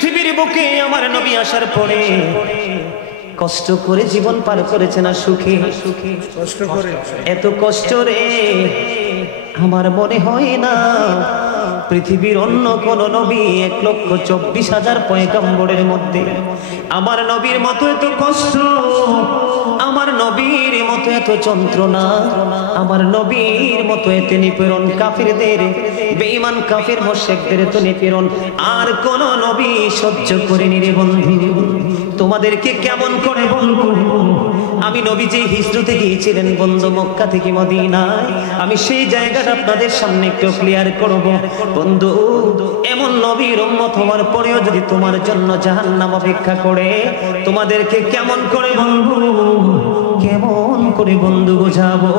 পৃথিবীর বুকে আমার নবী আসার পরে কষ্ট করে জীবন পার করেছে না সুখে? কষ্ট করে। এত কষ্ট রে আমার মনে হয় না পৃথিবীর অন্য কোন নবী 1,24,000 পয়গম্বরের মধ্যে আমার নবীর মতো এত কষ্ট, আমার নবীর মতো এত যন্ত্রণা, আমার নবীর মতো এত নিপীড়ন, কাফিরদের বেঈমান কাফির মুশরিকদের তো নিপীড়ন আর কোন নবী সহ্য করেনি রে বন্ধু। তোমাদেরকে কেমন করে বলবো, আমি নবী যে হিজরতে গিয়েছিলেন বন্ধু মক্কা থেকে মদিনায়, আমি সেই জায়গাটা আপনাদের সামনে একটু ক্লিয়ার করব বন্ধু। এমন নবীর উম্মত হওয়ার পরেও যদি তোমার জন্য জাহান্নাম অপেক্ষা করে, তোমাদেরকে কেমন করে বলবো, কেমন করে বন্ধু বোঝাবো?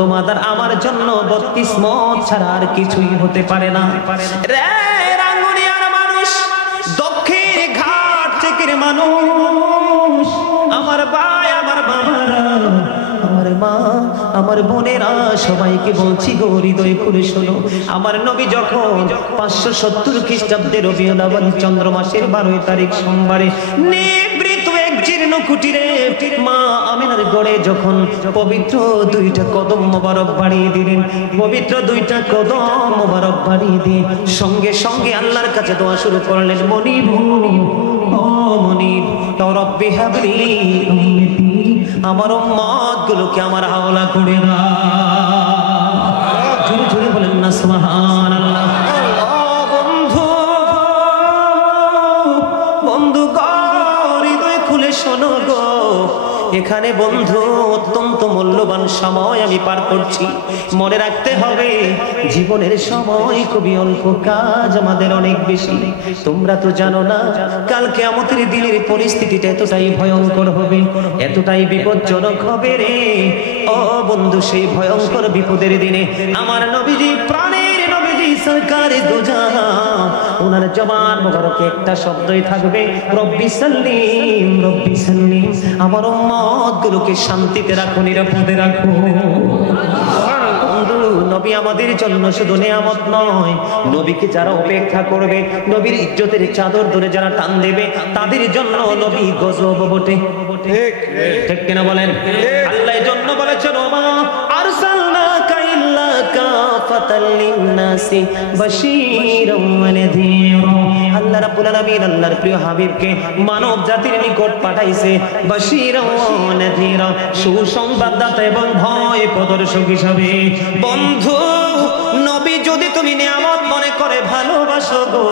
তোমাদের আমার জন্য বদকিসমত ছাড়া আর কিছুই হতে পারে না রে রাঙ্গুনিয়ার মানুষ, দক্ষিণ ঘাট থেকে মানুষ, আমার ভাই, আমার বাবারা, আমার মা, আমার বোনেরা, সবাইকে বলছি গো হৃদয় খুলে শোনো। আমার নবী যখন 570 খ্রিস্টাব্দে রবিউল আউয়াল চন্দ্র মাসের 12 তারিখ সোমবারে নিবৃত এক জীর্ণ কুটিরে মা আমিনার গড়ে যখন পবিত্র 2টা কদম মোবারক বাড়িয়ে দিলেন, পবিত্র 2টা কদম মোবারক বাড়িয়ে দিয়ে সঙ্গে সঙ্গে আল্লাহর কাছে দোয়া শুরু করলেন, মনিব ও মনিব রব্বি হাবলি উম্মতি, আমার উম্মত গুলোকে আমার হাওলা করে না। জোরে জোরে বলেন না সুবহানাল্লাহ। ও বন্ধু, বন্ধু গো হৃদয় খুলে শোনো গো, এখানে বন্ধু অত্যন্ত মূল্যবান সময় আমি পার করছি। মনে রাখতে হবে জীবনের সময় খুবই অল্প, কাজ আমাদের অনেক বেশি। তোমরা তো জানো না কাল কিয়ামতের দিনের পরিস্থিতিটা এতটাই ভয়ঙ্কর হবে, এতটাই বিপজ্জনক হবে রে ও বন্ধু। সেই ভয়ঙ্কর বিপদের দিনে আমার নবীজি, প্রাণের নবীজি সরকারে দুজাহান, ওনার জবান মোবারকে একটা শব্দই থাকবে, রব্বি সাল্লিম রব্বি সাল্লিম, আমার উম্মত গুলোকে শান্তিতে রাখো, নিরাপদে রাখো। বন্ধু নবী আমাদের জন্য শুধু নিয়ামত নয়, নবীকে যারা উপেক্ষা করবে, নবীর ইজ্জতের চাদর ধরে যারা টান দেবে, তাদের জন্য নবী গজব বটে। ঠিক ঠিক কিনা বলেন? আল্লাহ এর জন্য বলেছেন, ওমা আরসালনাকা ইল্লা কাফাতাল লিন্নাসি বাশীরাও ওয়া নাযীরা। আল্লাহ রাব্বুল আলামিন আল্লাহর প্রিয় হাবিবকে মানব জাতির নিকট পাঠাইছে বাশীরাও ওয়া নাযীরা, সুসংবাদদাতা এবং ভয় প্রদর্শক হিসাবে। বন্ধু নবী যদি তুমি নিয়ামত মনে করে ভালোবাসো গো,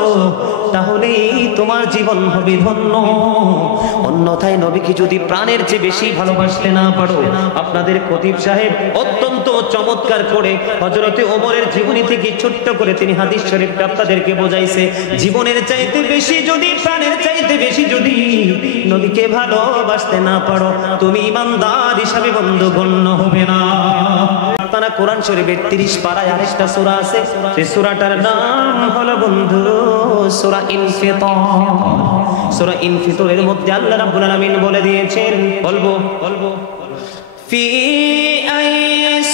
তাহলে তোমার জীবন হবে ধন্য। অন্যথায় নবীকে যদি প্রাণের চেয়ে বেশি ভালোবাসতে না পারো, আপনাদের খতিব সাহেব অত্যন্ত চমৎকার করে হযরতে ওমরের জীবনী থেকে ছোট্ট করে তিনি হাদিস শরীফটা আপনাদেরকে বোঝাইছে। জীবনের চাইতে বেশি যদি, প্রাণের চাইতে বেশি যদি নবীকে ভালোবাসতে না পারো, তুমি ইমানদার হিসাবে বন্ধু গণ্য হবে না। আপনারা কোরআন শরীফের 30 পারায় আরেকটা সূরা আছে, সেই সূরাটার নাম হলো বন্ধু সূরা ইনফিতার। সূরা ইনফিতারের মধ্যে আল্লাহ রাব্বুল আলামিন বলে দিয়েছেন, বলবো ফি আই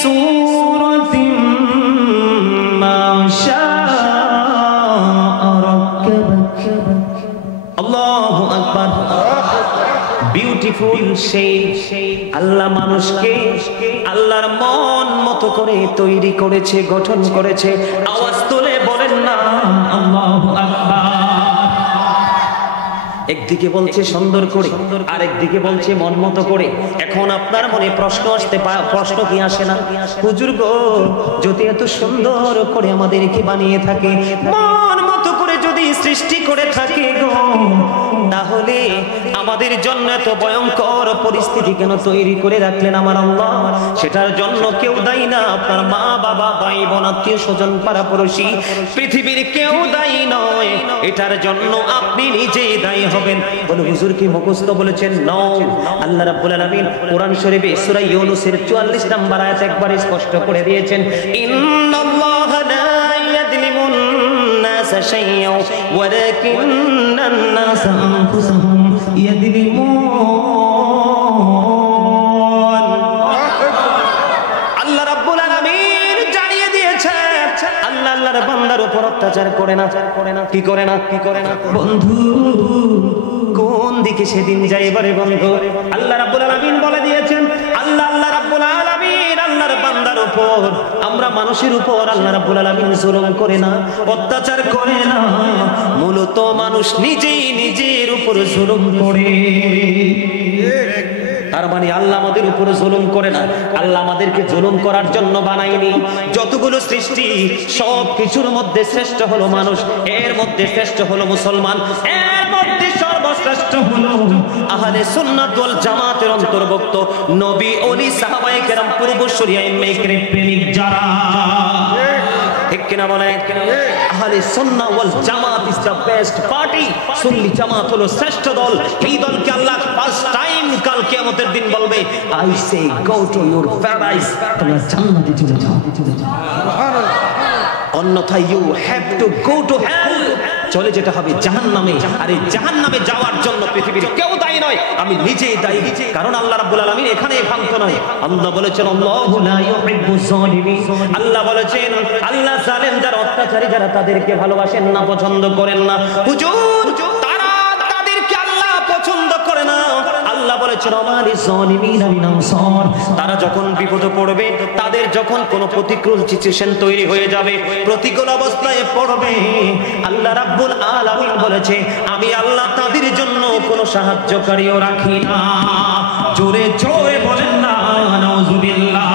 সূরাতিন মা শাআ রাক্কাবাক। আল্লাহু আকবার। বিউটিফুল সেই আল্লাহ মানুষকে আল্লাহর মন মতো করে তৈরি করেছে, গঠন করেছে। আওয়াজ তুলে বলেন না আল্লাহু আকবার। একদিকে বলছে সুন্দর করে, আরেকদিকে বলছে মন মতো করে। এখন আপনার মনে প্রশ্ন কি আসে না, হুজুর গো যদি এত সুন্দর করে আমাদেরকে বানিয়ে থাকে, মন মতো করে যদি সৃষ্টি করে থাকে গো, তাহলে আমাদের জন্য এত ভয়ঙ্কর পরিস্থিতি কেন তৈরি করে রাখলেন আমার আল্লাহ? সেটার জন্য কেউ দায়ী না, আপনার মা বাবা, ভাই বোন, আত্মীয় স্বজন, পাড়াপড়শি, পৃথিবীর কেউ দায়ী নয়। এটার জন্য আপনি নিজেই দায়ী হবেন। বলে হুজুর কি মুখস্থ বলেছেন? নাও, আল্লাহ রাব্বুল আলামিন কোরআন শরীফে সূরা ইউনূসের 44 নম্বর আয়াত একবারে স্পষ্ট করে দিয়েছেন, ইন্নাল্লাহা লা ইয়াযলিমুন নাসা শাইয়্যান ওয়ালাকিন্নান নাসা আনফুসাহুম ইয়াযলিমুন। আল্লাহ রাব্বুল আলামিন জানিয়ে দিয়েছেন, আল্লাহ আল্লাহর বান্দার উপর অত্যাচার করে না, কি করে না, কি করে না। বন্ধু কোন দিকে সেদিন যায় এবারে বন্ধু? আল্লাহ রাব্বুল আলামিন বলে দিয়েছেন, আল্লাহ রাব্বুল আলামিন আল্লাহর বান্দার উপর, আমরা মানুষের উপর আল্লাহ রাব্বুল আলামিন জুলুম করে না, অত্যাচার করে না, মূলত মানুষ নিজেই নিজের উপর জুলুম করে। তার মানে আল্লাহ আমাদের উপরে জুলুম করে না, আল্লাহ আমাদেরকে জুলুম করার জন্য বানায়নি। যতগুলো সৃষ্টি সব কিছুর মধ্যে শ্রেষ্ঠ হলো মানুষ, এর মধ্যে শ্রেষ্ঠ হলো মুসলমান, এর মধ্যে সর্বশ্রেষ্ঠ হলো আহলে সুন্নাত ওয়াল জামাতের অন্তর্ভুক্ত নবী, ওলি, সাহাবায়ে কেরাম, পূর্বসূরি, আইম্মায়ে কেরাম, প্রেমিক যারা। ঠিক কিনা বলেন? আহলে সুন্নাহ ওয়াল জামাত ইজ দ্য বেস্ট পার্টি। সুন্নি জামাত হলো শ্রেষ্ঠ দল। এই দলকে আল্লাহ ফার্স্ট টাইম কাল কিয়ামতের দিন বলবে, I say go to your paradise, তোমরা জান্নাতে চলে যাও। অন্যথায় you have to go to hell, চলে যেতে হবে জাহান্নামে। আর এই জাহান্নামে যাওয়ার জন্য পৃথিবীর কেউ দায়ী নয়, আমি নিজেই দায়ী। কারণ আল্লাহ রাব্বুল আলামিন এখানে একান্ত নয়। আল্লাহ বলেছেন আল্লাহু লা ইউহিব্বুজ জালিমিন, আল্লাহ বলেছেন আল্লাহ জালেম যারা, অত্যাচারী যারা, তাদেরকে ভালোবাসেন না, পছন্দ করেন না। হুজুর তারা তাদেরকে আল্লাহ পছন্দ করে না। আল্লাহ বলেছেন আমারি জালিমিনা মিন আনসার, তারা যখন বিপদে পড়বে, তাদের যখন কোনো প্রতিকূল সিচুয়েশন তৈরি হয়ে যাবে, প্রতিকূল অবস্থায় পড়বে, আল্লাহ রাব্বুল আলামিন বলেছে আমি আল্লাহ তাদের জন্য কোনো সাহায্যকারীও রাখি না। জোরে জোরে বলেন না নাউজুবিল্লাহ,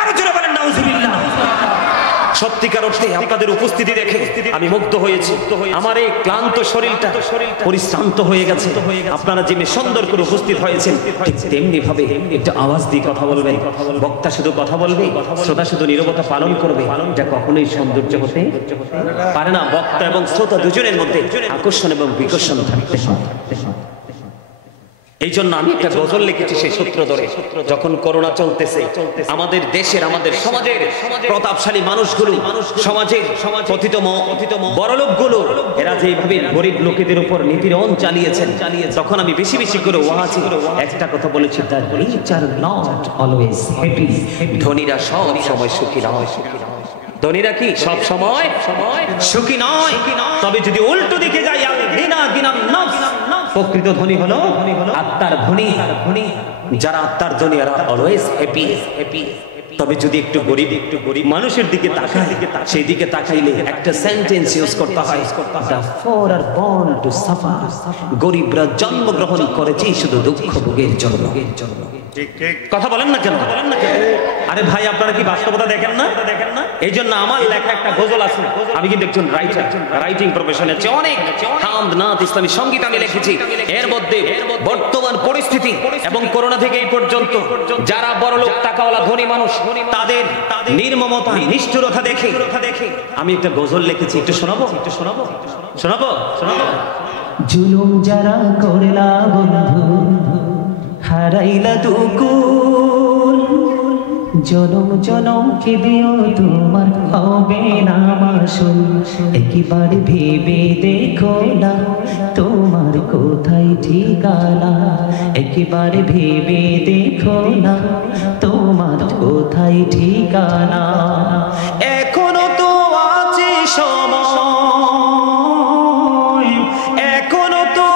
আরো জোরে বলেন নাউজুবিল্লাহ। সত্যিকার অর্থে আপনাদের উপস্থিতি দেখে আমি মুগ্ধ হয়েছি। আমার এই ক্লান্ত শরীরটা পরিশ্রান্ত হয়ে গেছে। আপনারা যেমনি সুন্দর করে উপস্থিত হয়েছেন, ঠিক তেমনি ভাবে একটু আওয়াজ দিয়ে কথা বলবেন। বক্তা শুধু কথা বলবে, শ্রোতা শুধু নীরবতা পালন করবে, এটা কখনোই সৌন্দর্য হতে পারে না। বক্তা এবং শ্রোতা দুজনের মধ্যে আকর্ষণ এবং বিকর্ষণ থাকতে হয়। এই জন্য আমি একটা গজল লিখেছি সেই সূত্র ধরে। যখন করোনা চলতেছে, আমাদের দেশের, আমাদের সমাজের প্রতাপশালী মানুষগুলো, সমাজের পতিত বড়লোকগুলো, এরা যেভাবে গরিব লোকেদের উপর নিপীড়ন চালিয়েছেন, তখন আমি বেশি বেশি করে ওয়াজি একটা কথা বলেছি, the rich are not always happy, ধনীরা সব সময় সুখী নয়। ধনীরা কি সব সময় সুখী নয়? তবে যদি উল্টো দিকে যাই, প্রকৃত ধনী হলো আত্মার ধনী। যারা আত্মার ধনী এরা অলওয়েজ হ্যাপি। তবে যদি একটু গরিব মানুষের দিকে তাকাই, সেই দিকে তাকাইলে একটা সেন্টেন্স ইউজ করতে হয়, the poor are born to suffer, গরিবরা জন্মগ্রহণ করেছে শুধু দুঃখ ভোগের জন্য। কথা বলেন না কেন? আরে ভাই আপনারা কি বাস্তবতা দেখেন না? এই জন্য আমার লেখা একটা গজল আছে। আমি কিন্তু একজন রাইটার, রাইটিং প্রফেশনে অনেক হামদ, নাত, ইসলামী সঙ্গীত আমি লিখেছি। এর মধ্যে বর্তমান পরিস্থিতি এবং করোনা থেকে এই পর্যন্ত যারা বড়লোক, টাকাওয়ালা, ধনী মানুষ, তাদের নির্মমতা, নিষ্ঠুরতা দেখে আমি একটা গজল লিখেছি। একটু শোনাবো। জুলুম যারা করলা বন্ধু, হারাইলা দুকুল, জনম জনম কে দিও তোমার হবে না মাসুল। একবার ভেবে দেখো না তোমার কোথায় ঠিকানা, একবার ভেবে দেখো না তোমার কোথায় ঠিকানা। এখনো তো আছে সময়, এখনো তো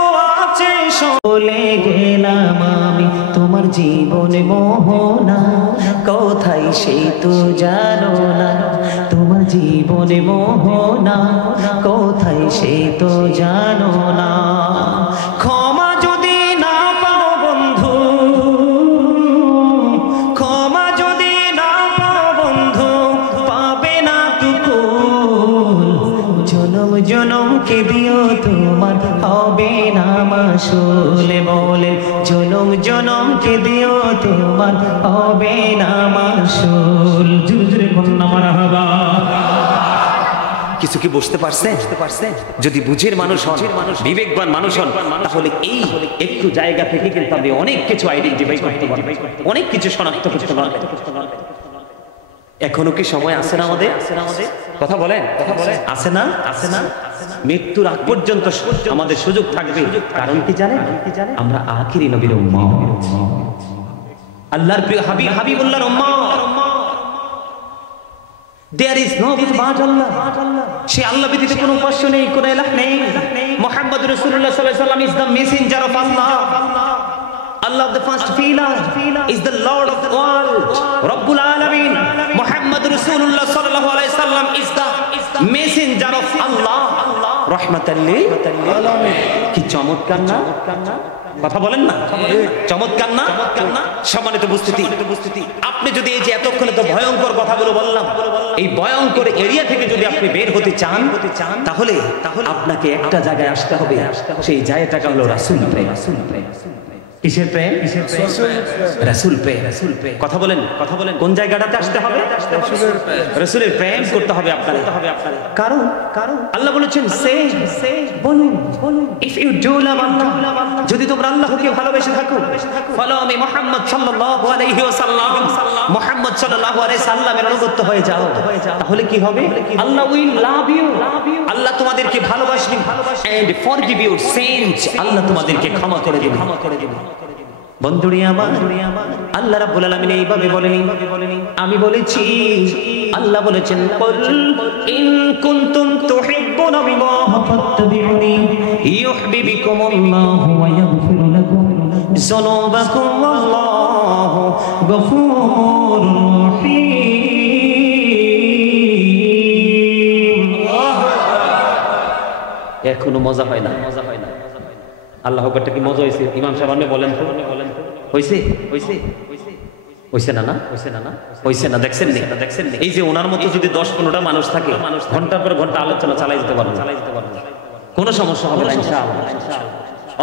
আছে, চলে গেলাম আমি তোমার জীবন মোহনা, কোথায় সেই তো জানো না, তোমার জীবন মোহনা কোথায় সেই তো জানো না। ক্ষমা যদি না পাও বন্ধু, ক্ষমা যদি না পাও বন্ধু, পাবে না তুকুল, জনম জনম কে দিও তোমার হবে না মাসুল। বলে জনম জনম কে দিও তোমার হবে না মাসুল। জোরে জোরে কন্যা মারহাবা। কিছু কি বুঝতে পারছেন? যদি বুঝের মানুষ হন, বিবেকবান মানুষ হন, তাহলে এই একটু জায়গা থেকে কিন্তু আপনি অনেক কিছু আইডেন্টিফাই করতে পারবেন, অনেক কিছু শনাক্ত করতে পারবেন। এখনো কি সময় আছে না আমাদের? কথা বলেন, আছে না? মৃত্যুর আগ পর্যন্ত আমাদের সুযোগ থাকবে। কারণ কি জানেন? আমরা আখিরি নবীর উম্মত, আল্লাহর প্রিয় হাবিবুল্লাহর উম্মত। There is no but Allah. সে আল্লাহ ব্যতীত কোনো উপাস্য নেই, কোনো ইলাহ নেই। মুহাম্মদ রাসূলুল্লাহ সাল্লাল্লাহু আলাইহি ওয়াসাল্লাম is the messenger of Allah. Allah of the first filar is the Lord of the world. Rabbul Alamin. Muhammad Rasulullah sallallahu alaihi wasallam is the messenger of Allah. Rahmatan lil alamin. কি চমৎকার না? কথা বলেন না, চমৎকার না? সম্মানিত উপস্থিতি, আপনি যদি এই যে এতক্ষণে তো ভয়ঙ্কর কথাগুলো বললাম, এই ভয়ঙ্কর এরিয়া থেকে যদি আপনি বের হতে চান তাহলে আপনাকে একটা জায়গায় আসতে হবে। সেই জায়গাটা হলো রাসূল প্রেম। কিসের প্রেম? রাসূল প্রেম। কথা বলেন, কোন জায়গাটাতে আসতে হবে? রাসূলের প্রেম করতে হবে আপনার। কারণ আল্লাহ বলেছেন সে বলুন, ইফ ইউ ডু লাভ আল্লাহ, যদি তোমরা আল্লাহকে ভালোবেসে থাকো, ফলো আমি মুহাম্মদ সাল্লাল্লাহু আলাইহি ওয়াসাল্লাম, মুহাম্মদ সাল্লাল্লাহু আলাইহি সাল্লামের অনুগত হয়ে যাও, তাহলে কি হবে? আল্লাহ উইল লাভ ইউ, আল্লাহ তোমাদেরকে ভালোবাসবেন, এন্ড ফরগিভ ইউর সিনস, আল্লাহ তোমাদেরকে ক্ষমা করে দিবেন। বন্ধুরে আমার, আল্লাহ রাব্বুল আলামিন এইভাবে বলেনি, আমি বলেছি। আল্লাহ বলেছেন কুল ইন কুনতুম তুহিব্বুনাল্লাহ ফাত্তাবিউনি ইউহিব্বুকুমুল্লাহু ওয়া ইয়াগফির লাকুম যুনুবাকুম ওয়াল্লাহু গফুরুর রহিম। এখনো মজা হয় না? আল্লাহ আকবারটা কি মজা হয়েছে? ইমাম সাহেব আপনি বলেন তো, হয়েছে? হয়েছে না? দেখছেন নি? এই যে ওনার মতো যদি 10-15টা মানুষ থাকে, ঘন্টার পর ঘন্টা আলোচনা চালাই যেতে পারবে, কোনো সমস্যা হবে না ইনশাআল্লাহ।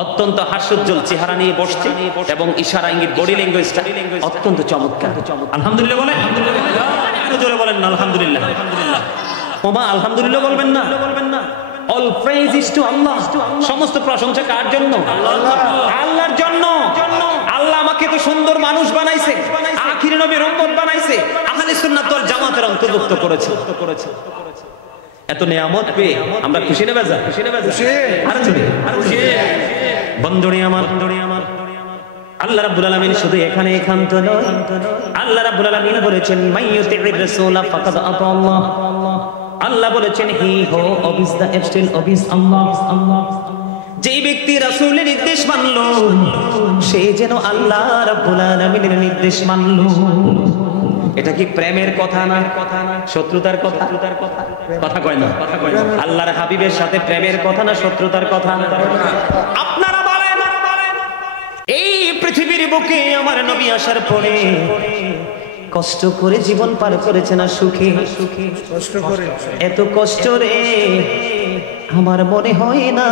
অত্যন্ত হাস্যোজ্জ্বল চেহারা নিয়ে বসছে এবং ইশারা ইঙ্গিত বডি ল্যাঙ্গুয়েজটা অত্যন্ত চমৎকার। আলহামদুলিল্লাহ বলেন, জোরে বলেন না আলহামদুলিল্লাহ। ওমা আলহামদুলিল্লাহ বলবেন না? All praise is to Allah. সমস্ত প্রশংসা কার জন্য? আল্লাহর জন্য। আল্লাহ আমাকে তো সুন্দর মানুষ বানাইছে, আখির নবীর উম্মত বানাইছে, আহলে সুন্নাত ওয়াল জামাতের অন্তর্ভুক্ত করেছে। এত নিয়ামত পেয়ে আমরা খুশি না বেজা? খুশি। আরে খুশি। বন্ধুরে আমার, আল্লাহ রাব্বুল আলামিন শুধু এখানে একান্ত নয়, আল্লাহ রাব্বুল আলামিন বলেছেন মাইয়ুতির রাসূলা ফাকাদ আতা আল্লাহ। আল্লাহ বলেছেন হি হো অবিস দা এক্সটেল অবিস আল্লাহ। যেই ব্যক্তি রাসূলের নির্দেশ মানলো সে যেন আল্লাহ রাব্বুল আলামিনের নির্দেশ মানলো। এটা কি প্রেমের কথা না শত্রুতার কথা? কথা কয় না? আল্লাহর হাবিবের সাথে প্রেমের কথা না শত্রুতার কথা? আপনারা বলেন, এই পৃথিবীর বুকে আমার নবী আসার পরে কষ্ট করে জীবন পার করেছে না সুখে? কষ্ট করে। এত কষ্ট রে আমার মনে হয় না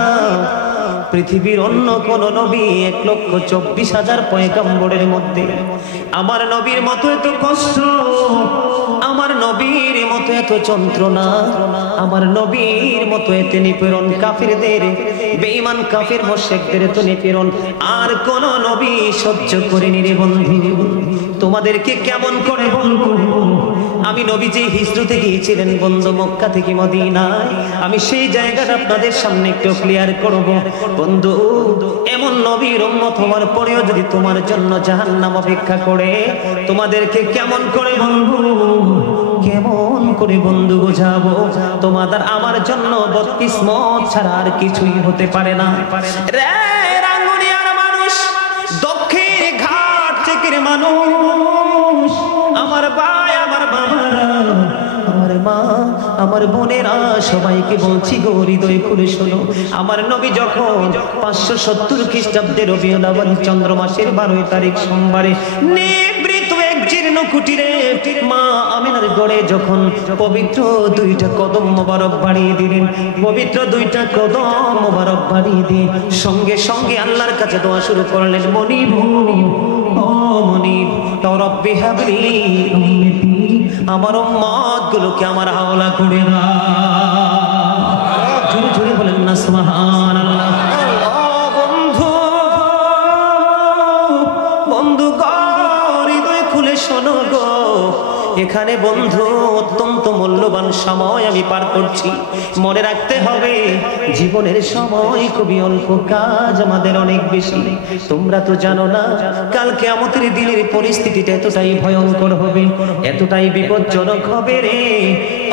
পৃথিবীর অন্য কোন নবী 1,24,000 পয়গম্বরের মধ্যে আমার নবীর মতো এত কষ্ট, আমার নবীর মতো এত যন্ত্রণা, আমার নবীর মতো এত নিপীড়ন, কাফিরদের বেঈমান কাফির মুশরিকদের এত নিপীড়ন আর কোন নবী সহ্য করেনি রে বন্ধু। তোমাদেরকে কেমন করে বলবো? আমি নবী যে হিজরতে গিয়েছিলেন বন্ধু মক্কা থেকে মদিনায়, আমি সেই জায়গাটা আপনাদের সামনে একটু ক্লিয়ার করব। বন্ধু, এমন নবীর উম্মত হওয়ার পরেও যদি তোমার জন্য জাহান্নাম অপেক্ষা করে, তোমাদেরকে কেমন করে বলবো, কেমন করে বন্ধু বোঝাবো? তোমাদের আমার জন্য বদকিসমত ছাড়া আর কিছুই হতে পারে না রে রাঙ্গুনিয়ার মানুষ, দক্ষিণ ঘাট থেকে মানুষ, আমার ভাই, আমার বাবারা, আমার মা, আমার বোনেরা, সবাইকে বলছি গো হৃদয় খুলে শোনো। আমার নবী যখন 570 খ্রিস্টাব্দে রবিউল আউয়াল চন্দ্র মাসের 12 তারিখ সোমবারে নিভৃত এক জীর্ণ কুটিরে মা আমিনার গড়ে যখন পবিত্র 2টা কদম মোবারক বাড়িয়ে দিলেন, পবিত্র 2টা কদম মোবারক বাড়িয়ে দিয়ে সঙ্গে সঙ্গে আল্লাহর কাছে দোয়া শুরু করলেন, মনিব ও মনিব রব্বি হাবলি উম্মতি, আমার উম্মত গুলোকে আমার হাওলা করে না। জোরে জোরে বলেন না সুবহানাল্লাহ। বন্ধু, বন্ধু হৃদয় খুলে শোনো গো, এখানে বন্ধু অত্যন্ত মূল্যবান সময় আমি পার করছি। মনে রাখতে হবে জীবনের সময় খুবই অল্প, কাজ আমাদের অনেক বেশি। তোমরা তো জানো না কাল কিয়ামতের দিনের পরিস্থিতিটা এতটাই ভয়ঙ্কর হবে, এতটাই বিপজ্জনক হবে রে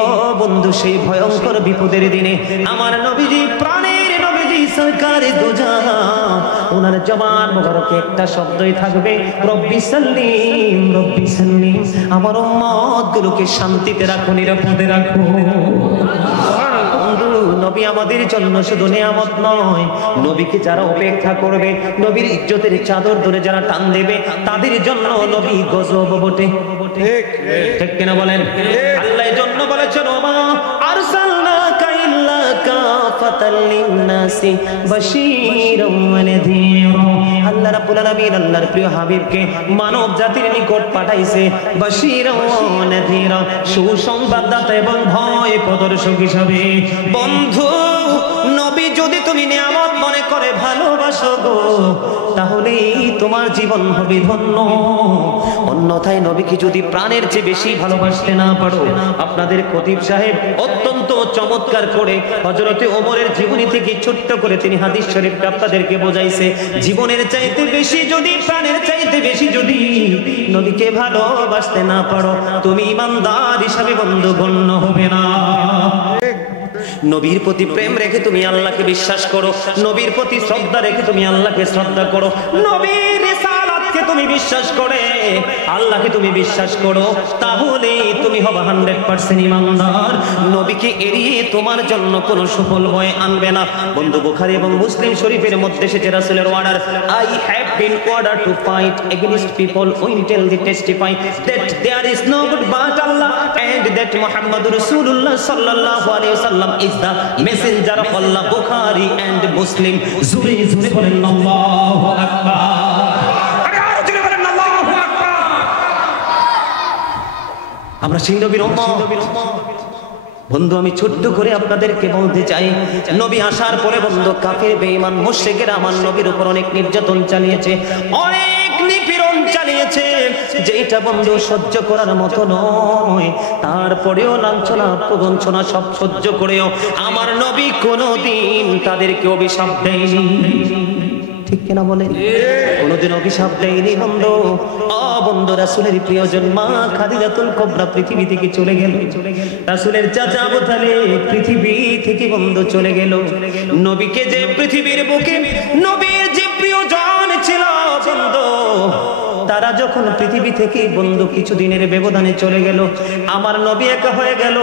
ও বন্ধু। সেই ভয়ঙ্কর বিপদের দিনে আমার নবীজি, প্রাণের নবীজি সরকারে দুজাহান, ওনার জবান মোবারকে একটা শব্দই থাকবে, রব্বি সাল্লিম রব্বি সাল্লিম। আমার উম্মত গুলোকে শান্তিতে রাখো, নিরাপদে রাখো। নবী আমাদের জন্য শুধু নিয়ামত নয়, নবীকে যারা অপেক্ষা করবে, নবীর ইজ্জতের চাদর ধরে যারা টান দেবে, তাদের জন্য নবী গজব বটে। ঠিক ঠিক কিনা বলেন? আল্লাহ এর জন্য বলেছেন, ওমা আরসালনাকা ইল্লা কাফাতাল লিন্নাসি বাশীরাম ওয়া নাযীরা। আল্লাহ রাব্বুল আলামিন আল্লাহর প্রিয় হাবিবকে মানব জাতির নিকট পাঠাইছে বাশীরাম ওয়া নাযীরা, সুসংবাদদাতা এবং ভয় প্রদর্শক হিসাবে। বন্ধু, নবী যদি তুমি নিয়ামত মনে করে ভালোবাসো গো, তাহলেই তোমার জীবন হবে ধন্য। অন্যথায় নবীকে যদি প্রাণের চেয়ে বেশি ভালোবাসতে না পারো, আপনাদের খতিব সাহেব অত্যন্ত চমৎকার করে হযরতে ওমরের জীবনী থেকে ছোট্ট করে তিনি হাদিস শরীফটা আপনাদেরকে বোঝাইছে। জীবনের চাইতে বেশি যদি, প্রাণের চাইতে বেশি যদি নবীকে ভালোবাসতে না পারো, তুমি ঈমানদার হিসাবে বন্ধু গণ্য হবে না। নবীর প্রতি প্রেম রেখে তুমি আল্লাহকে বিশ্বাস করো, নবীর প্রতি শ্রদ্ধা রেখে তুমি আল্লাহকে শ্রদ্ধা করো, নবীর রিসালাতকে তুমি বিশ্বাস করে আল্লাহকে তুমি বিশ্বাস করো, তাহলে তুমি হবে 100% ঈমানদার। নবীকে এড়িয়ে তোমার জন্য কোনো সুফল বয়ে আনবে না। বন্ধু, বুখারী এবং মুসলিম শরীফের মধ্যে এসেছে রাসূলের order, I have been order to fight against people will they testify that there is no god but Allah and that মুহাম্মাদুর রাসূলুল্লাহ সাল্লাল্লাহু আলাইহি ওয়াসাল্লাম is the messenger of Allah. Bukhari and Muslim. জোরে জোরে বলেন আল্লাহু আকবার। আমরা সেই নবীর উম্মত। বন্ধু, আমি ছোট্ট করে আপনাদেরকে বলতে চাই, নবী আসার পরে বন্ধু কাফের বেঈমান মুশরিকেরা আমার নবীর উপর অনেক নির্যাতন চালিয়েছে, অনেক নিপীড়ন চালিয়েছে, যেটা বন্ধু সহ্য করার মতো নয়। তারপরেও লাঞ্ছনা প্রবঞ্চনা সব সহ্য করেও আমার নবী কোনোদিন তাদেরকে অভিশাপ দেয়নি। ঠিক কিনা বলেন? কোনদিন অভিশাপ দেয়নি বন্ধু। বন্ধু, রাসূলের প্রিয়জন মা খাদিজাতুল কুবরা পৃথিবী থেকে চলে গেল, রাসূলের চাচা আবু তালেব পৃথিবী থেকে বন্ধু চলে গেল। নবীকে যে পৃথিবীর বুকে নবীর যে প্রিয়জন ছিল বন্ধু, তারা যখন পৃথিবী থেকে বন্ধু কিছুদিনের ব্যবধানে চলে গেল, আমার নবী একা হয়ে গেল।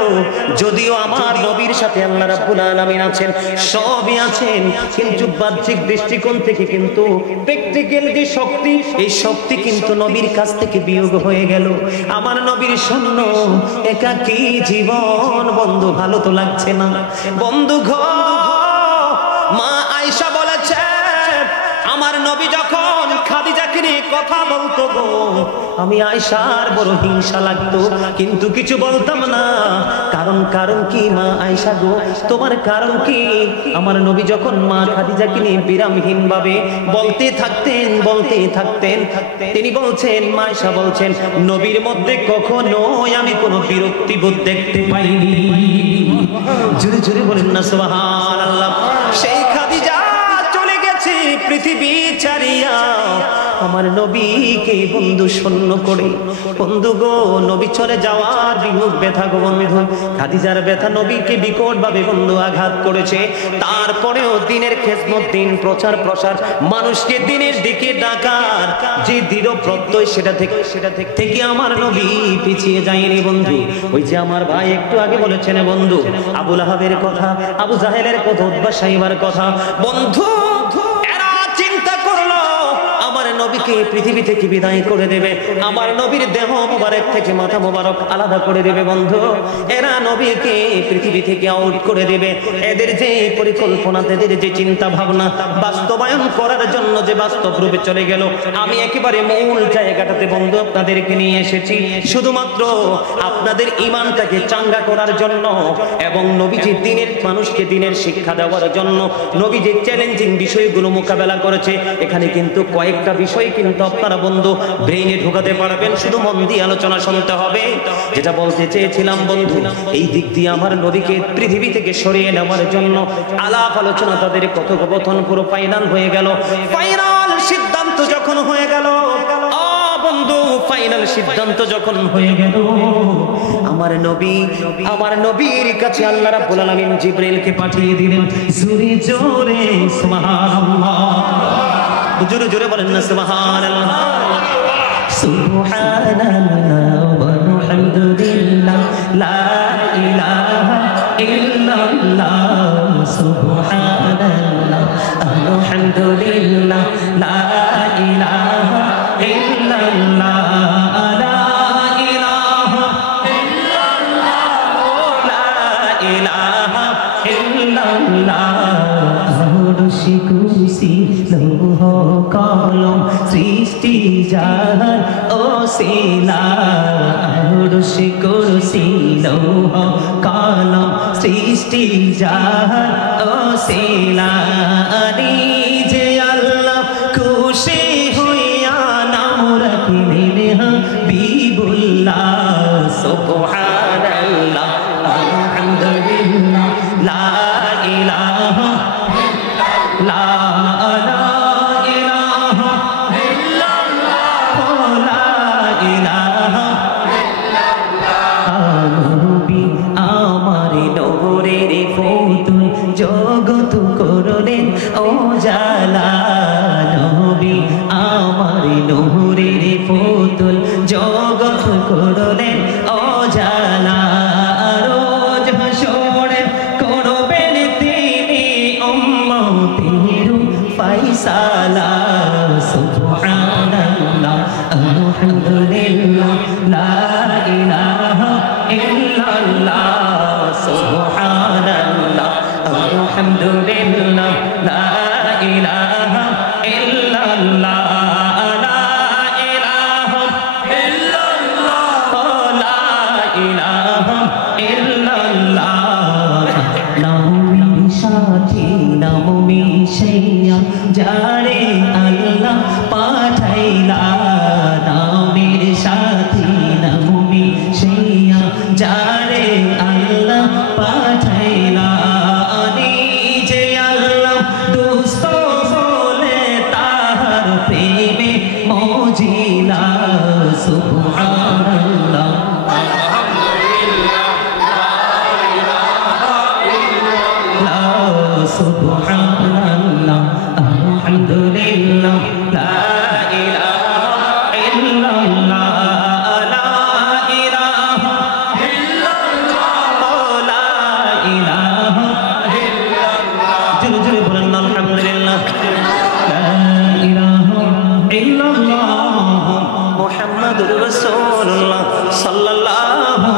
যদিও আমার নবীর সাথে আল্লাহ রাব্বুল আলামিন আছেন, সবই আছেন, কিন্তু বাহ্যিক দৃষ্টিকোণ থেকে কিন্তু প্র্যাকটিক্যাল যে শক্তি, এই শক্তি কিন্তু নবীর কাছ থেকে বিয়োগ হয়ে গেল। আমার নবীর শূন্য একাকী জীবন বন্ধু, ভালো তো লাগছে না বন্ধু। মা আয়েশা বলেছে, আমার নবী যখন খাদিজাকে নিয়ে কথা বলতো গো, আমি আয়েশার বড় হিংসা লাগতো, কিন্তু কিছু বলতাম না। কারণ কি মা আয়েশা গো, তোমার কারণ কি? আমার নবী যখন মা খাদিজাকে নিয়ে বিরামহীন ভাবে বলতে থাকতেন, তিনি বলছেন, মা আয়েশা বলছেন, নবীর মধ্যে কখনোই আমি কোনো বিরক্তিবোধ দেখতে পাইনি। জোরে জোরে বলেন না সুবহানাল্লাহ। সেই খাদিজা চলে গেছে পৃথিবী ছাড়িয়া, আমার নবীকে বন্ধু শূন্য করে। বন্ধু গো, নবী চলে যাওয়ার বিহুব ব্যথা গো বন্ধু, খাদিজার ব্যথা নবীকে বিকট ভাবে বন্ধু আঘাত করেছে। তারপরেও দিনের খেদমত, দিন প্রচার প্রসার, মানুষকে দিনের দিকে ডাকার যে দৃঢ় প্রত্যয়, সেটা থেকে আমার নবী পিছিয়ে যায়নি বন্ধু। ওই যে আমার ভাই একটু আগে বলেছেন বন্ধু, আবু লাহাবের কথা, আবু জাহেলের কথা, উতবা সাইবার কথা, বন্ধু নবীকে পৃথিবী থেকে বিদায় করে দেবে, আমার নবীর দেহ মোবারক থেকে মাথা মোবারক আলাদা করে দেবে বন্ধু। এরা নবীকে পৃথিবী থেকে আউট করে দেবে। এদের যে পরিকল্পনা, এদের যে চিন্তা ভাবনা বাস্তবায়ন করার জন্য যে বাস্তব রূপে চলে গেল, আমি একেবারে মূল জায়গাটাতে বন্ধু আপনাদেরকে নিয়ে এসেছি, শুধুমাত্র আপনাদের ঈমানটাকে চাঙ্গা করার জন্য এবং নবীজি দিনের মানুষকে দিনের শিক্ষা দেওয়ার জন্য। নবী যে চ্যালেঞ্জিং বিষয়গুলো মোকাবেলা করেছে, এখানে কিন্তু কয়েকটা বিষয় বিষয় কিন্তু আপনারা বন্ধু ব্রেইনে ঢোকাতে পারবেন, শুধু মন দিয়ে আলোচনা শুনতে হবে। যেটা বলতে চেয়েছিলাম বন্ধু, এই দিক দিয়ে আমার নবীকে পৃথিবী থেকে সরিয়ে নেওয়ার জন্য আলাপ আলোচনা, তাদের কথোপকথন পুরো ফাইনাল হয়ে গেল। ফাইনাল সিদ্ধান্ত যখন হয়ে গেল বন্ধু, ফাইনাল সিদ্ধান্ত যখন হয়ে গেল, আমার নবীর কাছে আল্লাহ রাব্বুল আলামিন জিবরাইলকে পাঠিয়ে দিলেন। জোরে জোরে সুবহানাল্লাহ, জোরে জোরে বলেন না সুবহানাল্লাহ। সুবহানাল্লাহ ওয়ালহামদুলিল্লাহ লা ইলাহা ইল্লাল্লাহ, সুবহানাল্লাহ আলহামদুলিল্লাহ লা ইলাহা ইল্লাল্লাহ, লা ইলাহা ইল্লাল্লাহ, লা ইলাহা ইল্লাল্লাহ। আরশে কুরসি লৌহ কলম সৃষ্টি জাহান ওসিলা, আরশে কুরসি লৌহ কলম সৃষ্টি জাহান ওসিলা। যে আল্লাহ খুশি হইয়া নাম রাখিলেন হাবিবুল্লাহ, সুবহানাল্লাহ আলহামদুলিল্লাহ লা ইলাহা লা ইলাহা ইল্লাল্লাহ, লা ইলাহা ইল্লাল্লাহ। নবী আমার নূরের ফুতুল জগৎ করলেন উজালা, নবী আমার নূরের ফুতুল জগৎ করলেন উজালা। রোজ হাসরে করবেন তিনি উম্মতের ফায়সালা, সুবহানাল্লাহ আলহামদুলিল্লাহ লা ইলাহা ইল্লাল্লাহ, সুবহানাল্লাহ আলহামদুলিল্লাহ লা ইলাহা ইল্লাল্লাহ, লা ইলাহা ইল্লাল্লাহ, লা ইলাহা ইল্লাল্লাহ। নামে সাথী নাম মিশাইয়া যারে আল্লাহ পাঠাইলা, নামের সাথী নাম মিশাইয়া যারে আল্লাহ পাঠাইলা। নিজে আল্লাহ দোস্ত বলে তাহার প্রেমে মজিলা, সুবহানাল্লাহ সুবহানাল্লাহ আলহামদুলিল্লাহ লা ইলাহা ইল্লাল্লাহ, লা ইলাহা ইল্লাল্লাহ, লা ইলাহা ইল্লাল্লাহ। জোরে জোরে বলেন আলহামদুলিল্লাহ লা ইলাহা ইল্লাল্লাহ মুহাম্মাদুর রাসূলুল্লাহ সাল্লাল্লাহু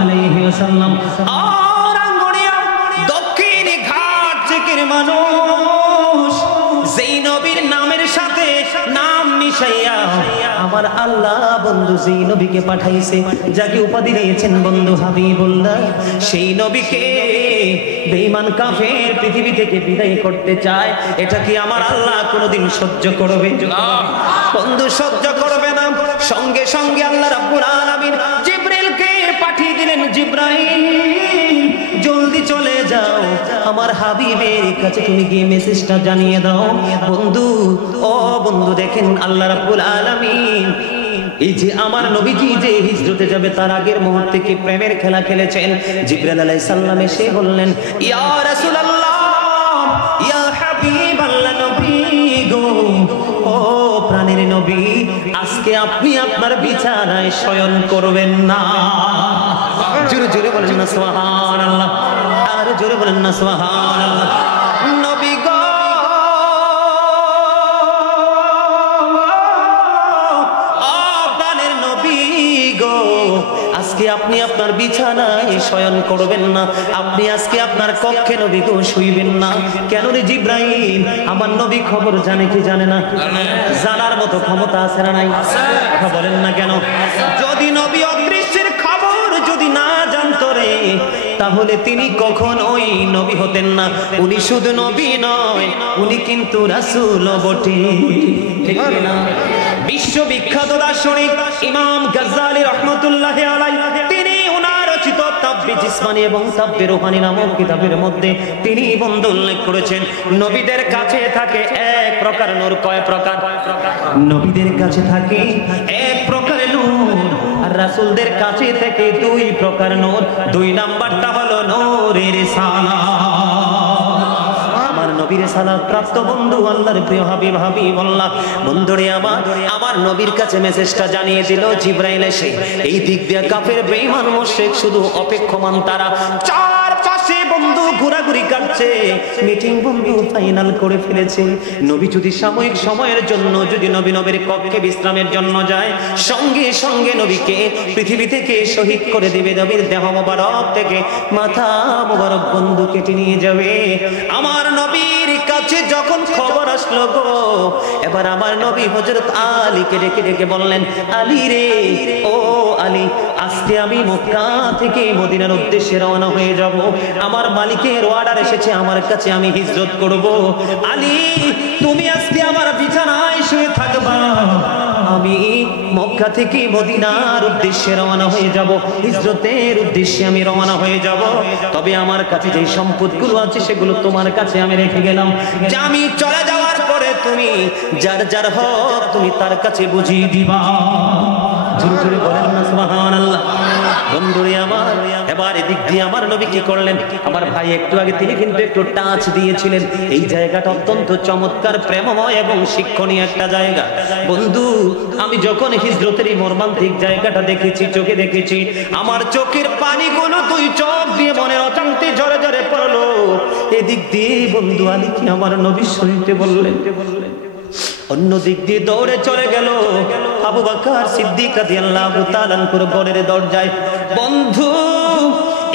আলাইহি ওয়াসাল্লাম। মানুষ যেই নবীর নামের সাথে নাম মিশাইয়া আমার আল্লাহ বন্ধু যেই নবীকে পাঠাইছে, যাকে উপাধি দিয়েছেন বন্ধু হাবিবুল্লাহ, সেই নবীকে বেঈমান কাফের পৃথিবী থেকে বিদায় করতে চায়। এটা কি আমার আল্লাহ কোনোদিন সহ্য করবে? বন্ধু সহ্য করবে না। সঙ্গে সঙ্গে আল্লাহ রাব্বুল আলামিন জিবরাইলকে পাঠিয়ে দিলেন। জিবরাইল জলদি চলে যাও, আমার হাবিবের কাছে তুমি গিয়ে মেসেজটা জানিয়ে দাও। বন্ধু ও বন্ধু দেখেন আল্লাহ রাব্বুল আলামিন এই যে আমার নবীজি যে হিজরতে যাবে তার আগের মুহূর্তে কি প্রেমের খেলা খেলেছেন। জিবরাইল আলাইহিস সালাম এসে বললেন, ইয়া রাসূলুল্লাহ, ইয়া হাবিবাল্লাহ, নবী গো, ও প্রাণের নবী, আজকে আপনি আপনার বিছানায় শয়ন করবেন না। জোরে জোরে বলেন না সুবহানাল্লাহ, আর জোরে বলেন না সুবহানাল্লাহ। নবী গো, প্রাণের নবী গো, আজকে আপনি আপনার বিছানায় শয়ন করবেন না, আপনি আজকে আপনার কক্ষে নবী গো শুইবেন না। কেন রে জিবরাইল, আমার নবী খবর জানে কি জানে না? জানার মতো ক্ষমতা আছে না নাই? কথা বলেন না কেন? যদি নবী অদৃশ্যের খবর যদি না জানতো রে, তাহলে তিনি কখনোই নবী হতেন না। উনি শুধু নবী নয়, উনি কিন্তু রাসূলও বটে। ঠিক না? বিশ্ববিখ্যাত দার্শনিক ইমাম গাজ্জালী রাহমাতুল্লাহি আলাইহি তিনি ওনার রচিত তাব্বি জিসমানি এবং তাব্বি রূহানি নামক কিতাবের মধ্যে তিনি বন্ধু উল্লেখ করেছেন, নবীদের কাছে থাকে এক প্রকার নূর। কয় প্রকার? নবীদের কাছে থাকে এক প্রকার নূর, আর রাসূলদের কাছে থেকে দুই প্রকার নূর। দুই নাম্বারটা হলো নূরে রিসালাত। আমার নবীর সালাত প্রাপ্ত বন্ধু আল্লাহর প্রিয় হাবিব হাবিবুল্লাহ বন্ধুরে আমার নবীর কাছে মেসেজটা জানিয়ে দিল জিবরাইল এসে। এই দিক দিয়ে কাফের বেঈমান মুশরিক শুধু অপেক্ষমান, তারা চারপাশে বন্ধু ঘোরাঘুরি কাটছে, মিটিং বন্ধু ফাইনাল করে ফেলেছে। নবী যদি সাময়িক সময়ের জন্য যদি নবীর কক্ষে বিশ্রামের জন্য যায়, সঙ্গে সঙ্গে নবীকে পৃথিবী থেকে শহীদ করে দেবে। নবীর দেহ মোবারক থেকে মাথা মোবারক বন্ধু কেটে নিয়ে যাবে। আমার নবীর কাছে যখন খবর আসলো গো, এবার আমার নবী হযরত আলীকে ডেকে ডেকে বললেন, আলী রে, ও আলী, আজকে আমি মক্কা থেকে মদিনার উদ্দেশ্যে রওনা হয়ে যাব। আমার মালিকের অর্ডার এসেছে আমার কাছে, আমি হিজরত করব। আলী, তুমি আজকে আমার বিছানায় শুয়ে থাকবা, আমি মক্কা থেকে মদিনার উদ্দেশ্যে রওনা হয়ে যাব, হিজরতের উদ্দেশ্যে আমি রওনা হয়ে যাব। তবে আমার কাছে যে সম্পদগুলো আছে সেগুলো তোমার কাছে আমি রেখে গেলাম, যে আমি চলে যাওয়ার পরে তুমি যার যার হক তুমি তার কাছে বুঝিয়ে দিবা। জোরে জোরে বলেন না সুবহানাল্লাহ। বন্ধুরে আমার, এবার এদিক দিয়ে আমার নবী কি করলেন? আমার ভাই একটু আগে তিনি কিন্তু একটু টাচ দিয়েছিলেন। এই জায়গাটা অত্যন্ত চমৎকার, প্রেমময় এবং শিক্ষণীয় একটা জায়গা। বন্ধু, আমি যখন হিজরতের এই মর্মান্তিক জায়গাটা দেখেছি, চোখে দেখেছি, আমার চোখের পানিগুলো দুই চোখ দিয়ে মনের অজান্তে ঝরে ঝরে পড়লো। এদিক দিয়ে বন্ধু আলী কি আমার নবী শুনতে বললেন। অন্য দিক দিয়ে দৌড়ে চলে গেল আবু বকর সিদ্দিক রাদিয়াল্লাহু তাআলা আনহুর ঘরের দরজায়। বন্ধু,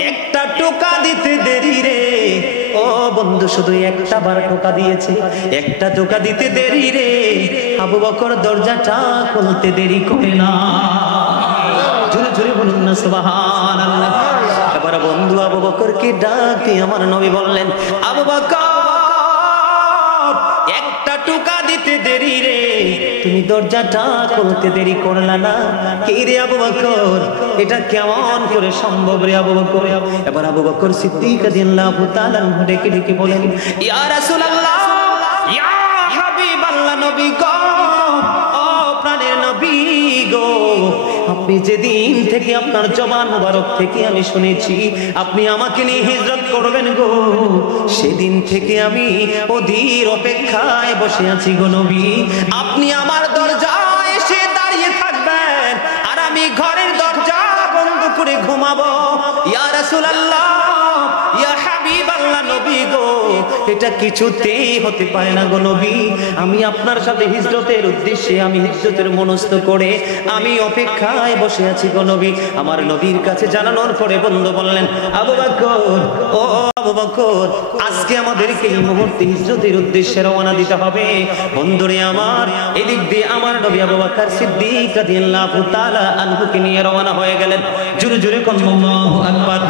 একটা টোকা দিতে দেরি রে। ও বন্ধু, শুধু একটা বার টোকা দিয়েছে, একটা টোকা দিতে দেরি রে। আবু বকর দরজাটা খুলতে দেরি করে না। জোরে জোরে বলুন না সুবহানাল্লাহ। এবার বন্ধু আবু বকরকে ডাক দিয়ে আমার নবী বললেন, আবু বকর, একটা টোকা দিতে দেরি রে, তুমি দরজাটা খুলতে দেরি করলা না। কি রে আবু বকর, এটা কেমন করে সম্ভব রে আবু বকর? এবার আবু বকর সিদ্দিক রাদিয়াল্লাহু তাআলা আনহু ডেকে ডেকে বলেন, ইয়া রাসূলুল্লাহ, ইয়া হাবিবাল্লাহ, নবী গো, ও প্রাণের নবী গো, আপনি যেদিন থেকে আপনার জবান মুবারক থেকে আমি শুনেছি আপনি আমাকে নিয়ে হিজরত করবেন গো, সেদিন থেকে আমি অধীর অপেক্ষায় বসে আছি গো নবী। আপনি আমার দরজায় এসে দাঁড়িয়ে থাকবেন আর আমি ঘরের দরজা বন্ধ করে ঘুমাবো। ইয়া রাসূলুল্লাহ, ইয়া হাবিবাল্লাহ, নবী গো, এটা কিছুতেই হতে পারে না গো নবী। আমি আপনার সাথে হিজরতের উদ্দেশ্যে আমি হিজরতের মনস্থ করে আমি অপেক্ষায় বসে আছি গো নবী। আমার নবীর কাছে জানানোর পরে বন্ধু বললেন, আবু বকর, ও আবু বকর, আজকে আমাদেরকে এই মুহূর্তে হিজরতের উদ্দেশ্যে রওনা দিতে হবে। বন্ধুরে আমার, এদিক দিয়ে আমার নবী আবু বকর সিদ্দিক রাদিয়াল্লাহু তাআলা আনহুকে নিয়ে রওনা হয়ে গেলেন। জোরে জোরে কোন আল্লাহু আকবার।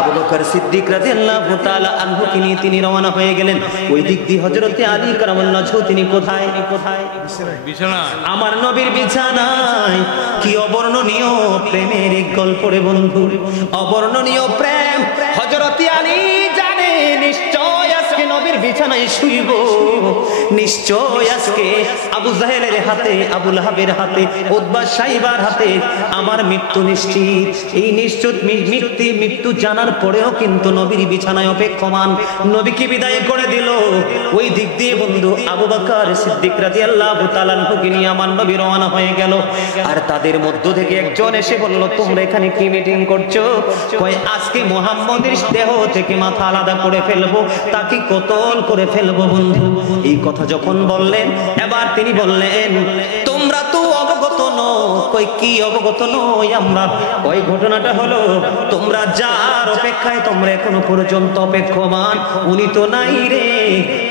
আবু বকর সিদ্দিক রাদিয়াল্লাহু তাআলা আনহুকে নিয়ে তিনি রওনা হয়ে গেলেন। ওই দিক দিয়ে হযরতে আলী কারামাল্লাহু ওয়াজহু তিনি কোথায়? বিছানায়। আমার নবীর বিছানায়। কি অবর্ণনীয় প্রেমের এক গল্প রে বন্ধু, অবর্ণনীয় প্রেম। হযরতে আলী জানে নিশ্চয় আজকে নবীর বিছানায় শুইব, নিশ্চয় আজকে আবু জাহেলের হাতে, আবু লাহাবের হাতে, উতবা সাইবার হাতে আমার মৃত্যু নিশ্চিত। এই নিশ্চিত মৃত্যু জানার পরেও কিন্তু নবীর বিছানায় অপেক্ষমান। নবীকে বিদায় করে দিল। ওই দিক দিয়ে বন্ধু আবু বকর সিদ্দিক রাদিয়াল্লাহু তাআলা আনহুকে নিয়ে আমার নবী রওনা হয়ে গেল। আর তাদের মধ্য থেকে একজন এসে বলল, তোমরা এখানে কি মিটিং করছো? কয়, আজকে মুহাম্মদের দেহ থেকে মাথা আলাদা করে ফেলবো, তাকে কতল করে ফেলবো বন্ধু। এই কথা যখন বললেন, এবার তিনি বললেন, তোমরা তো অবগত নও। কই, কি অবগত নই আমরা? ওই ঘটনাটা হলো, তোমরা যার অপেক্ষায় তোমরা এখনো পর্যন্ত অপেক্ষমান, উনি তো নাই রে,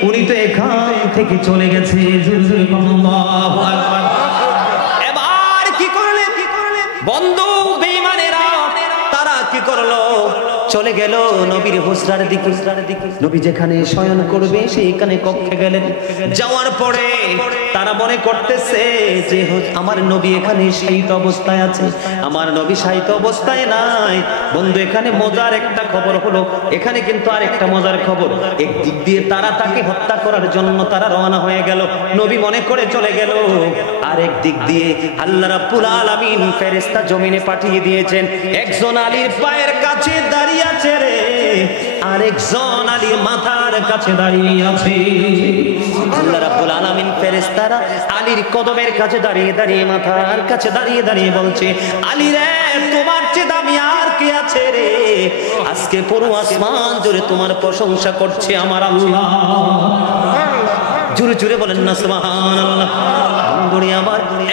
উনি তো এখান থেকে চলে গেছে। আল্লাহু আকবার। এবার কি করলেন বন্ধু বেঈমানেরা? তারা কি করলো? চলে গেল নবীর হুজরার দিকে। নবী যেখানে শয়ন করবে সেইখানে কক্ষে গেলেন। যাওয়ার পরে তারা মনে করতেছে যে আমার নবী এখানে শায়িত অবস্থায় আছে, আমার নবী শায়িত অবস্থায় নাই। বন্ধু এখানে মজার একটা খবর হলো, এখানে কিন্তু আরেকটা মজার খবর। একদিক দিয়ে তারা তাকে হত্যা করার জন্য তারা রওনা হয়ে গেল, নবী মনে করে চলে গেল। আরেক দিক দিয়ে আল্লাহ রাব্বুল আলামিন ফেরেশতা জমিনে পাঠিয়ে দিয়েছেন। একজন আলীর পায়ের কাছে দাঁড়িয়ে আছে রে, আরেকজন আলীর মাথার কাছে দাঁড়িয়ে আছে। আল্লাহ রাব্বুল আলামিন ফেরেশতারা আলীর কদমের কাছে দাঁড়িয়ে দাঁড়িয়ে, মাথার কাছে দাঁড়িয়ে দাঁড়িয়ে বলছে, আলী রে তোমার চেয়ে দামি আর কে আছে রে? আজকে পুরো আসমান জুড়ে তোমার প্রশংসা করছে আমার আল্লাহ। জোরে জোরে বলেন না সুবহানাল্লাহ।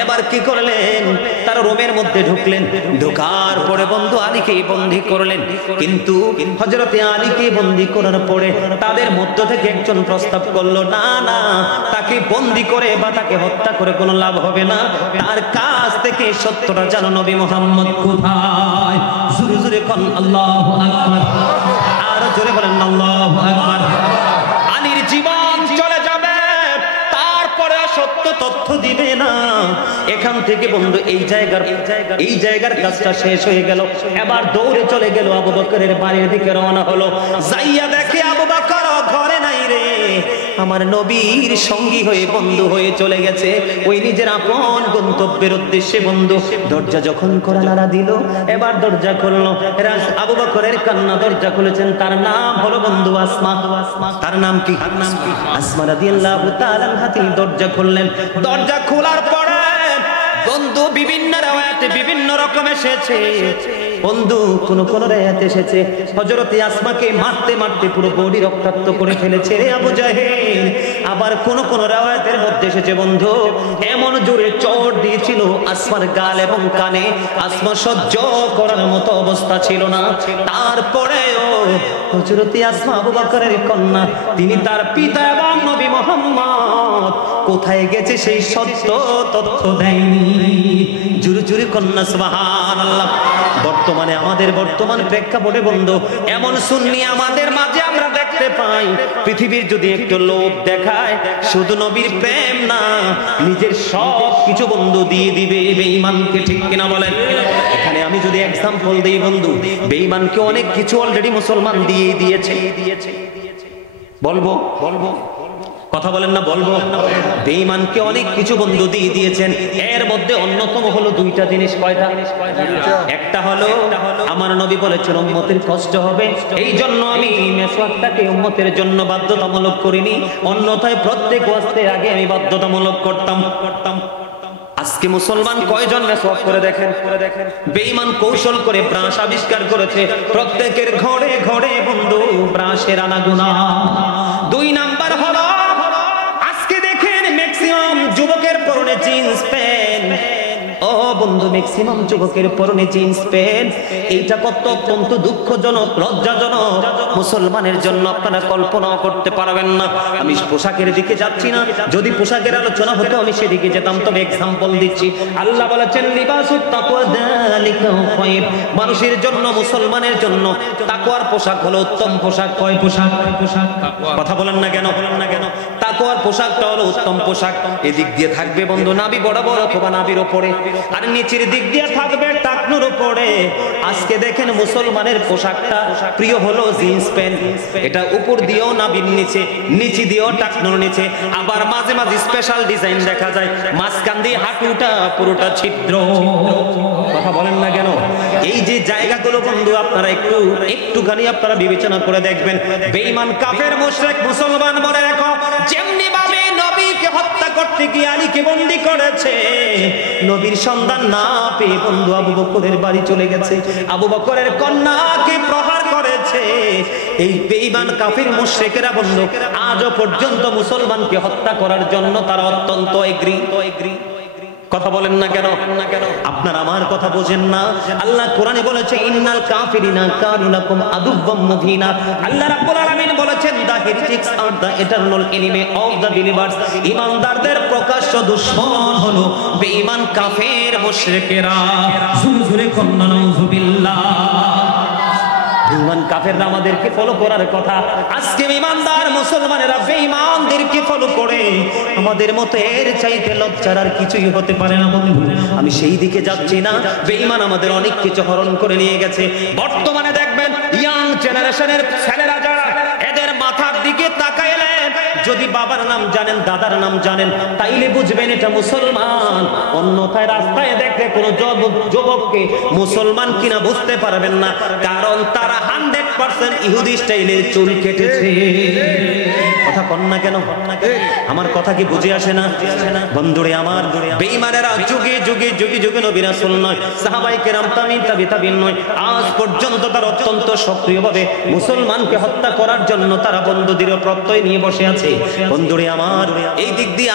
এবার কি করলেন? তারা রোমের মধ্যে ঢুকলেন। ঢোকার পরে বন্ধু আলীকে বন্দী করলেন। কিন্তু হযরতে আলীকে বন্দী করার পরে তাদের মধ্য থেকে একজন প্রস্তাব করলো, না না, তাকে বন্দী করে বা তাকে হত্যা করে কোনো লাভ হবে না, তার কাছ থেকে সত্যটা জানো নবী মুহাম্মদ কোথায়? জোরে জোরে কোন আল্লাহু আকবার, আর জোরে বলেন আল্লাহু আকবার। আলীর জীবন চলে যাবে, তারপরে সত্য তথ্য দিবে না। এখান থেকে বন্ধু এই জায়গার কাজটা শেষ হয়ে গেল। এবার দৌড়ে চলে গেল আবু বকরের বাড়ির দিকে রওনা হলো। যাইয়া দেখে আবু বকর ঘরে নাই রে, আমার নবীর সঙ্গী হয়ে বন্ধু হয়ে চলে গেছে ওই নিজের আপন গন্তব্যের উদ্দেশ্যে। বন্ধু দরজা যখন করা নাড়া দিল, এবার দরজা খুললো। আবু বকরের কান্না, দরজা খুলেছেন, তার নাম হলো বন্ধু আসমা। তার নাম কি? আসমা রাদিয়াল্লাহু তাআলা আনহা। তিনি দরজা খুললেন। দরজা খোলার পরে বন্ধু বিভিন্ন রাওয়ায়াতে বিভিন্ন রকম এসেছে। বন্ধু কোন কোন রাওয়ায়াতে এসেছে হযরতে আসমাকে মারতে মারতে পুরো বডি রক্তাক্ত করে ফেলেছে রে আবু জাহেল। আবার কোন কোন রাওয়ায়াতের মধ্যে এসেছে বন্ধু এমন জোরে চড় দিয়েছিল আসমার গাল এবং কানে, আসমা সহ্য করার মতো অবস্থা ছিল না। তারপরেও হযরতে আসমা আবু বকরের কন্যা, তিনি তার পিতা এবং নবী মুহাম্মদ কোথায় গেছে সেই সত্য তথ্য দেয়নি। জুরে জুরে কন্যা সুবহানাল্লাহ। বর্তমানে আমাদের বর্তমান প্রেক্ষাপটে বন্ধু এমন সুন্নি আমাদের মাঝে আমরা দেখতে পাই, পৃথিবীর যদি একটু লোভ দেখায় শুধু নবীর প্রেম না, নিজের সব কিছু বন্ধু দিয়ে দিবে বেঈমানকে। ঠিক কিনা বলেন? এখানে আমি যদি एग्जांपल দেই বন্ধু, বেঈমানকে অনেক কিছু অলরেডি মুসলমান দিয়ে দিয়েছে। বলবো কথা বলেন না? বলবো। বেঈমানকে অনেক কিছু বন্ধু দিয়ে দিয়েছেন। এর মধ্যে অন্যতম হলো দুইটা জিনিস। কয়টা? একটা হলো আমার নবী বলেছেন উম্মতের কষ্ট হবে, এই জন্য আমি মেসওয়াকটাকে উম্মতের জন্য বাধ্যতামূলক করিনি, অন্যথায় প্রত্যেক ওয়াজের আগে আমি বাধ্যতামূলক করতাম। আজকে মুসলমান কয়জন মেসওয়াক করে দেখেন? বেঈমান কৌশল করে ব্রাশ আবিষ্কার করেছে, প্রত্যেকের ঘরে ঘরে বন্ধু ব্রাশের আনাগোনা। দুই নাম্বার হলো আজকে দেখেন ম্যাক্সিমাম যুবকের পরনে জিন্স প্যান্ট। ও বন্ধু, ম্যাক্সিমাম যুবকের পরনে জিন্স প্যান্ট। এইটা কত অত্যন্ত দুঃখজনক, লজ্জাজনক মুসলমানের জন্য আপনারা কল্পনাও করতে পারবেন না। আমি পোশাকের দিকে যাচ্ছি না, যদি পোশাকের আলোচনা হতো আমি সেদিকে যেতাম, তবে এক্সাম্পল দিচ্ছি। আল্লাহ বলেছেন লিবাসুত তাকওয়া যালিকা খায়র। মানুষের জন্য, মুসলমানের জন্য তাকওয়ার পোশাক হলো উত্তম পোশাক। কয় পোশাক? কথা বলেন না কেন? তাকওয়ার পোশাকটা হলো উত্তম পোশাক। এদিক দিয়ে থাকবে বন্ধু নাভি বরাবর অথবা নাভির উপরে, আর নিচের দিক দিয়ে থাকবে টাকনুর উপরে। আজকে দেখেন মুসলমানের পোশাকটা প্রিয় হলো জিন্স প্যান্ট। এটা উপর দিয়েও নাভির নিচে, নিচে দিয়েও টাকনুর নিচে, আবার মাঝে মাঝে স্পেশাল ডিজাইন দেখা যায়, মাঝখান দিয়ে হাঁটুটা পুরোটা ছিদ্র। কথা বলেন না কেন? এই যে জায়গাগুলো বন্ধু আপনারা একটুখানি আপনারা বিবেচনা করে দেখবেন। বেঈমান কাফের মুশরিক মুসলমান বলে রাখো, যেমনি ভাবে নবীকে হত্যা করতে গিয়ে আলীকে বন্দী করেছে, নবীর সন্ধান না পেয়ে বন্ধু আবু বকরের বাড়ি চলে গেছে, আবু বকরের কন্যাকে প্রহার করেছে। এই বেঈমান কাফির মুশরিকেরা বন্ধু আজও পর্যন্ত মুসলমানকে হত্যা করার জন্য তারা অত্যন্ত এগ্রি। কথা বলেন না কেন? আপনারা আমার কথা বোঝেন না। আল্লাহ কোরআনে বলেছে ইন্নাল কাফিরিনা কানু লাকুম আদুওয়াম মুবিনা। আল্লাহ রাব্বুল আলামিন বলেছেন the heretics are the eternal enemy of the believers. ঈমানদারদের প্রকাশ্য দুশমন হলো বেঈমান কাফের মুশরিকেরা। জোরে জোরে কন্না নাউযুবিল্লাহ। মুসলমান কাফেররা আমাদেরকে ফলো করার কথা, আজকে ইমানদার মুসলমানেরা বেঈমানদেরকে ফলো করে। আমাদের মতো এর চাইতে লজ্জার আর কিছুই হতে পারে না বন্ধু। আমি সেই দিকে যাচ্ছি না, বেঈমান আমাদের অনেক কিছু হরণ করে নিয়ে গেছে। বর্তমানে দেখবেন ইয়াং জেনারেশনের ছেলেরা যারা, এদের মাথার দিকে তাকাইলে যদি বাবার নাম জানেন, দাদার নাম জানেন, তাইলে বুঝবেন এটা মুসলমান। অন্যথায় রাস্তায় দেখলে কোনো যুবককে মুসলমান কিনা বুঝতে পারবেন না, কারণ তারা 100% ইহুদি স্টাইলের চুল কেটেছে। কথা কন না কেন? আমার কথা কি বুঝে আসে না? বন্ধুরে আমার, বেঈমানেরা যুগে যুগে যুগে যুগে নবী রাসূল নয়, সাহাবায়ে কেরাম, তাবিঈন নয়, আজ পর্যন্ত তারা অত্যন্ত সক্রিয়ভাবে মুসলমানকে হত্যা করার জন্য তারা বন্ধু দৃঢ় প্রত্যয় নিয়ে বসে আছে। বন্ধুরে আমার, এই দিক দিয়ে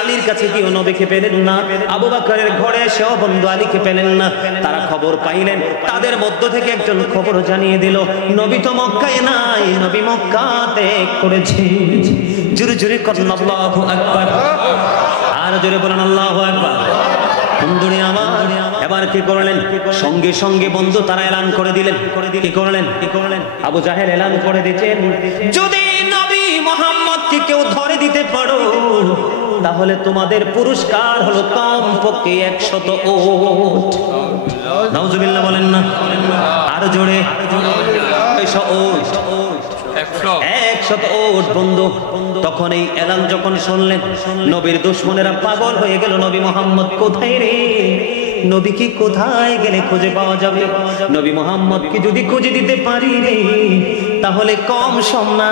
আলীর কাছে কেউ নবীকে পেলেন না, আবু বকরের ঘরে এসেও বন্ধু আলীকে পেলেন না। তারা খবর পাইলেন, তাদের মধ্য থেকে একজন খবর জানিয়ে দিল, নবী তো মক্কায় নাই, নবী মক্কা ত্যাগ করেছে। জোরে জোরে করেন আল্লাহু আকবার, আর জোরে বলেন আল্লাহু আকবার। বন্ধুরে আমার, এবার কি করলেন? সঙ্গে সঙ্গে বন্ধু তারা এলান করে দিলেন। কি করলেন? আবু জাহেল এলান করে দিয়েছেন, যদি নবী মুহাম্মদকে কেউ ধরে দিতে পারো, তাহলে তোমাদের পুরস্কার হলো কমপক্ষে 100 উট। নাউজুবিল্লাহ বলেন না, আর জোরে 100 উট, 100 উট বন্ধু। তখন এই এলান যখন শুনলেন, নবীর দুশমনেরা পাগল হয়ে গেল, নবী মুহাম্মদ কোথায় রে? নবী কি কোথায় গেলে খুঁজে পাওয়া যাবে? নবী মুহাম্মদকে যদি খুঁজে দিতে পারি রে, তাহলে কম সম না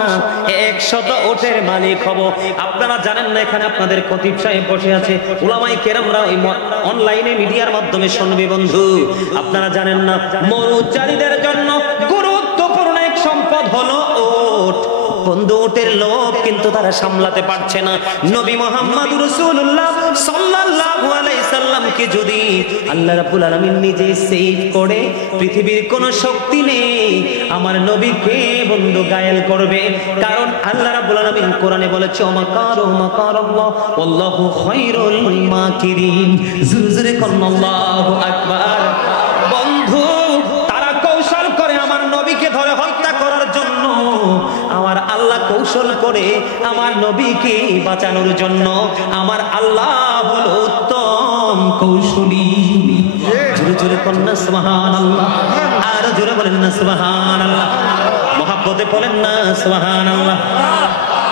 100 উটের মালিক হব। আপনারা জানেন না, এখানে আপনাদের খতিব সাহেব বসে আছে, উলামায়ে কেরামরা অনলাইনে মিডিয়ার মাধ্যমে শুনবে বন্ধু। আপনারা জানেন না, মরুচারীদের জন্য গুরুত্বপূর্ণ এক সম্পদ হলো উট। বন্ধু, উটের লোভ কিন্তু তারা সামলাতে পারছে না। নবী মুহাম্মদ রাসূলুল্লাহ সাল্লাল্লাহু আলাইহি সাল্লামকে যদি আল্লাহ রাব্বুল আলামিন নিজে সেভ করে, পৃথিবীর কোনো শক্তি নেই আমার নবীকে বন্ধু গায়েল করবে। কারণ আল্লাহ রাব্বুল আলামিন কোরআনে বলেছে, ওমাকারু মাকারাল্লাহ ওয়াল্লাহু খায়রুল মাকিরিন। জোরে জোরে কোন আল্লাহু আকবার। বন্ধু, তারা কৌশল করে আমার নবীকে ধরে হত্যা করার জন্য, আমার আল্লাহ কৌশল করে আমার নবীকে বাঁচানোর জন্য। আমার আল্লাহ হলো উত্তম কৌশলী। জোরে জোরে বলেন না সুবহানাল্লাহ, আর জোরে বলেন না সুবহানাল্লাহ, মহব্বতে বলেন না সুবহানাল্লাহ।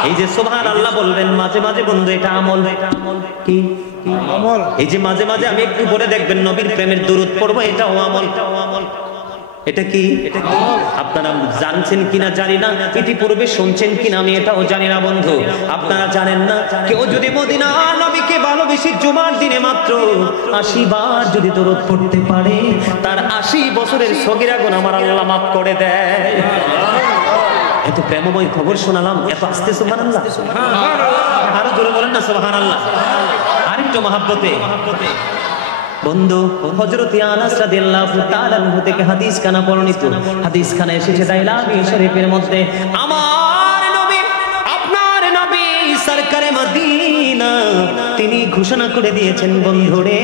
এই যে সুবহানাল্লাহ বলবেন মাঝে মাঝে বন্ধু, এটা আমল। কি আমল? এই যে মাঝে মাঝে আমি একটু পরে দেখবেন নবীর প্রেমের দুরূদ পড়বো, এটাও আমল। এটা কি? আপনারা জানছেন কিনা জানি না, ইতিপূর্বে শুনছেন কিনা আমি এটাও জানি না বন্ধু। আপনারা জানেন না, কেউ যদি মদিনা নবীকে ভালোবেসে জুমার দিনে মাত্র 80 বার যদি দরুদ পড়তে পারে, তার 80 বছরের সগীরা গুনাহ আমার আল্লাহ মাফ করে দেয়। এত প্রেমময় খবর শোনালাম, এত আস্তে সুবহানাল্লাহ, আরো জোরে বলেন না সুবহানাল্লাহ, আরেকটু মহব্বতে। বন্ধু, হযরত আনাস রাদিয়াল্লাহু তাআলা আনহু থেকে হাদিস খানা বর্ণিত, হাদিস খানা এসেছে দাইলাবি শরীফের মধ্যে, আমার নবী, আপনার নবী সরকারে মদিনা তিনি ঘোষণা করে দিয়েছেন, বন্ধুরে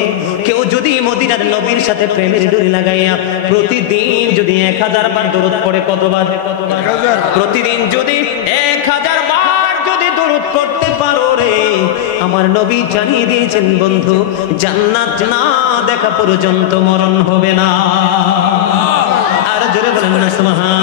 কেউ যদি মদিনার নবীর সাথে প্রেমের ডোরি লাগাইয়া প্রতিদিন যদি 1000 বার দরুদ পড়ে, কতবার? প্রতিদিন যদি 1000 বার যদি দরুদ পড়তে পারো রে, আমার নবী জানিয়ে দিয়েছেন বন্ধু, জান্নাত না দেখা পর্যন্ত মরণ হবে না। আর জোরে বলেন না সুবহান।